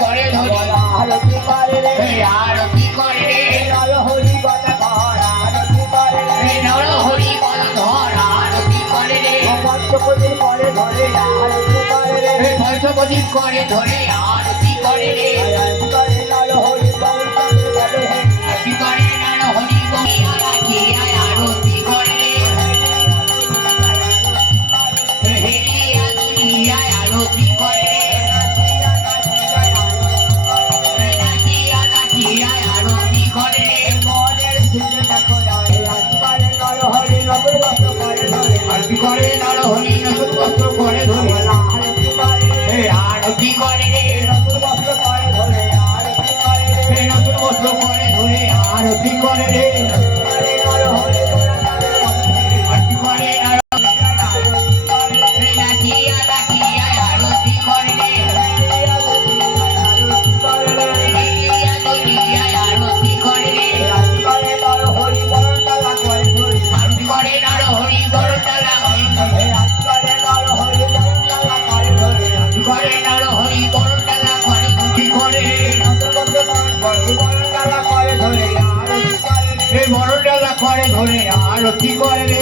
করে ধরে আরতি করে রে আরতি করে রে নর হরি গদা ধর আরতি করে রে নর হরি বল ধর আরতি করে রে পঞ্চপতি করে ধরে আরতি করে রে পঞ্চপতি করে ধরে আরতি করে রে আরতি করে নর হরি বল ধরে আরতি করে নর হরি বল রাখি আরতি করে রে হেলিয়া দুনিয়া আরতি করে রে নাচিয়া নাচিয়া আরতি করে রে মনের চিন্তা করে আরতি করে নর হরি নতুন বস্ত্র করে ধরে আরতি করে নর হরি নতুন বস্ত্র করে ধরে আরতি করে আরতি করে রে নতুন বস্ত্র করে ধরে আরতি করে রে নতুন বস্ত্র করে ধরে আরতি করে রে নর হরি আরতি করে নর নাচিয়া নাচিয়া আরতি করে রে হেলিয়া দুনিয়া আরতি করে রে আরতি করে নর হরি বরতলা করে ধরে আরতি করে নর হরি বরতলা করে দুটি করে এই বড় ডালা করে ধরে আরতি করে রে